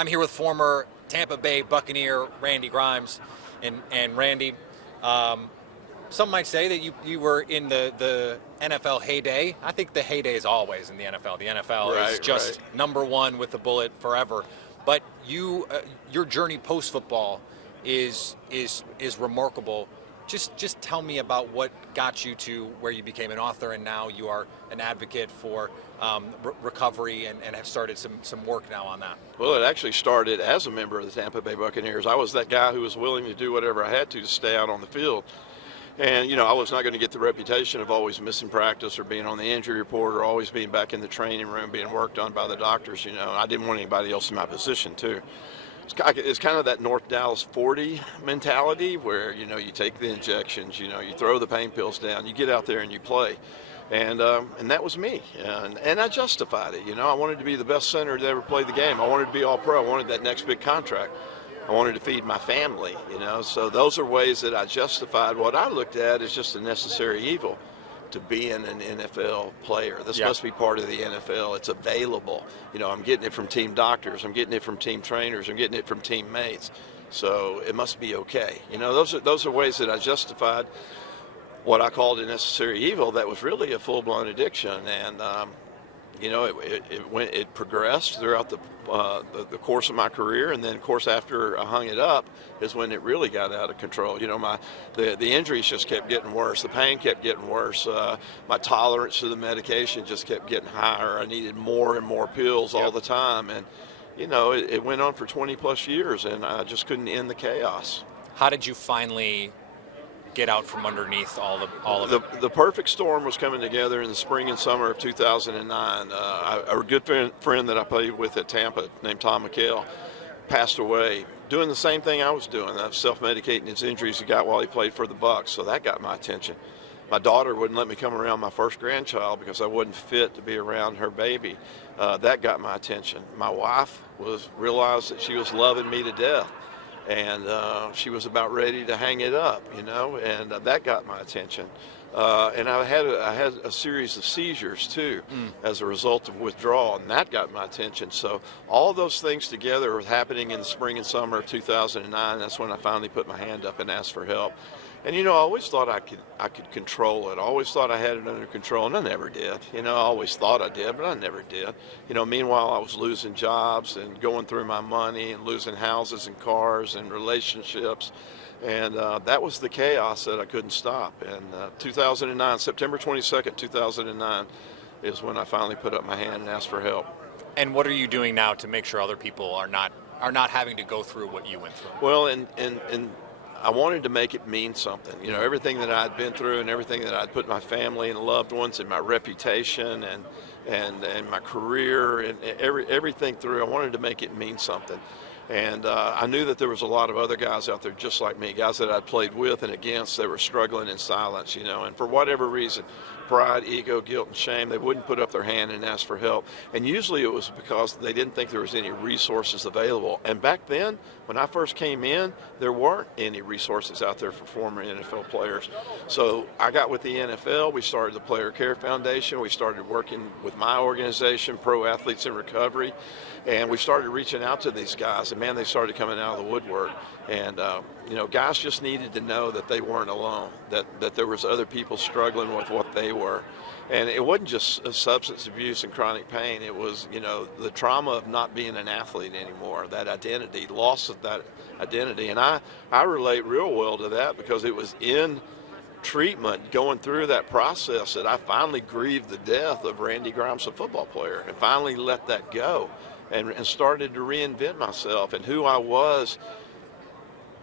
I'm here with former Tampa Bay Buccaneer Randy Grimes, and Randy, some might say that you were in the NFL heyday. I think the heyday is always in the NFL. The NFL is just number one with the bullet forever. But your journey post football is remarkable. Just tell me about what got you to where you became an author, and now you are an advocate for recovery and have started some work now on that. Well, it actually started as a member of the Tampa Bay Buccaneers. I was that guy who was willing to do whatever I had to stay out on the field. And, I was not going to get the reputation of always missing practice or being on the injury report or always being back in the training room being worked on by the doctors. I didn't want anybody else in my position, too. It's kind of that North Dallas 40 mentality where, you take the injections, you throw the pain pills down, you get out there and you play. And that was me. And I justified it. I wanted to be the best center to ever play the game. I wanted to be all pro. I wanted that next big contract. I wanted to feed my family, So those are ways that I justified what I looked at as just a necessary evil to being an NFL player. This must be part of the NFL. It's available. I'm getting it from team doctors. I'm getting it from team trainers. I'm getting it from teammates. So it mmust be okay. Those are ways that I justified what I called a necessary evil that was really a full-blown addiction. And it progressed throughout the course of my career, and then of course after I hung it up is when it really got out of control. The injuries just kept getting worse, the pain kept getting worse, my tolerance to the medication just kept getting higher. I needed more and more pills all the time, and it went on for 20 plus years, and I just couldn't end the chaos. How did you finally get out from underneath all of it? The perfect storm was coming together in the spring and summer of 2009. A good friend that I played with at Tampa named Tom McHale passed away doing the same thing I was doing. I was self-medicating his injuries he got while he played for the Bucs, so that got my attention. My daughter wouldn't let me come around my first grandchild because I wasn't fit to be around her baby. That got my attention. My wife realized that she was loving me to death. And she was about ready to hang it up, and that got my attention. And I had a series of seizures too, as a result of withdrawal, and that got my attention. So all those things together were happening in the spring and summer of 2009. That's when I finally put my hand up and asked for help. And I always thought I could control it. I always thought I had it under control, and I never did. I always thought I did, but I never did. Meanwhile, I was losing jobs and going through my money and losing houses and cars and relationships. And that was the chaos that I couldn't stop. And 2009, September 22nd, 2009, is when I finally put up my hand and asked for help. And what are you doing now to make sure other people are not having to go through what you went through? Well, and I wanted to make it mean something. Everything that I'd been through and everything that I'd put my family and loved ones and my reputation and my career and everything through, I wanted to make it mean something. And I knew that there was a lot of other guys out there just like me, guys that I'd played with and against that were struggling in silence, and for whatever reason, pride, ego, guilt, and shame, they wouldn't put up their hand and ask for help. And usually it was because they didn't think there was any resources available. And back then, when I first came in, there weren't any resources out there for former NFL players. So I got with the NFL, we started the Player Care Foundation, we started working with my organization, Pro Athletes in Recovery, and we started reaching out to these guys, and man, they started coming out of the woodwork. And, guys just needed to know that they weren't alone, that there was other people struggling with what they were. And it wasn't just substance abuse and chronic pain. It was, the trauma of not being an athlete anymore, that identity, loss of that identity. And I relate real well to that because it was in treatment, going through that process, that I finally grieved the death of Randy Grimes, a football player, and finally let that go and started to reinvent myself and who I was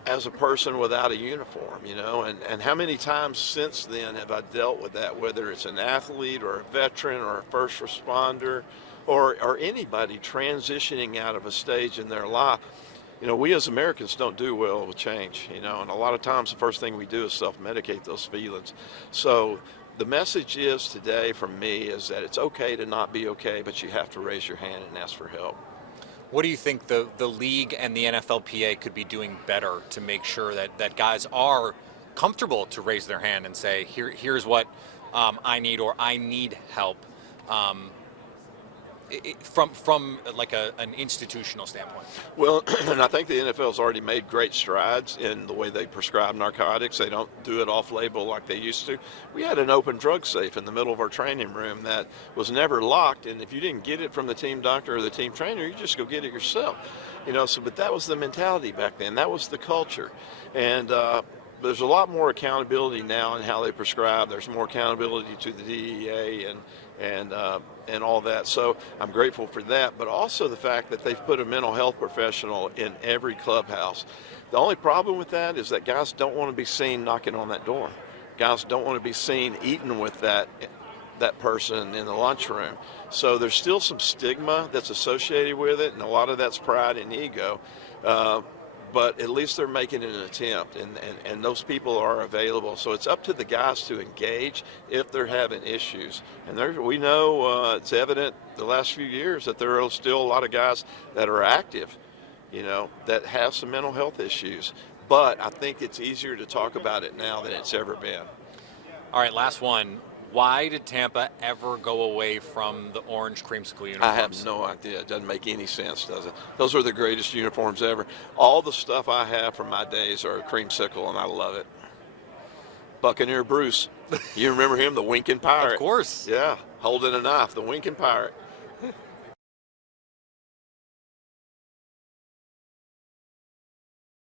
as a person without a uniform, and how many times since then have I dealt with that, whether it's an athlete or a veteran or a first responder or anybody transitioning out of a stage in their life. We as Americans don't do well with change, and a lot of times the first thing we do is self-medicate those feelings. So the message is today from me is that it's okay to not be okay, but you have to raise your hand and ask for help. What do you think the league and the NFLPA could be doing better to make sure that guys are comfortable to raise their hand and say, here's what I need, or I need help? from like an institutional standpoint? Well, and I think the NFL's already made great strides in the way they prescribe narcotics. They don't do it off-label like they used to. We had an open drug safe in the middle of our training room that was never locked, and if you didn't get it from the team doctor or the team trainer, you just go get it yourself. But that was the mentality back then. That was the culture. And there's a lot more accountability now in how they prescribe. There's more accountability to the DEA and all that. So I'm grateful for that, but also the fact that they've put a mental health professional in every clubhouse. The only problem with that is that guys don't want to be seen knocking on that door. Guys don't want to be seen eating with that person in the lunchroom. So there's still some stigma that's associated with it, and a lot of that's pride and ego. But at least they're making an attempt, and those people are available. So it's up to the guys to engage if they're having issues. And we know it's evident the last few years that there are still a lot of guys that are active, that have some mental health issues. But I think it's easier to talk about it now than it's ever been. All right, last one. Why did Tampa ever go away from the orange creamsicle uniforms? I have no idea. It doesn't make any sense, does it? Those are the greatest uniforms ever. All the stuff I have from my days are creamsicle, and I love it. Buccaneer Bruce. You remember him, the winking pirate? Of course. Yeah, holding a knife, the winking pirate.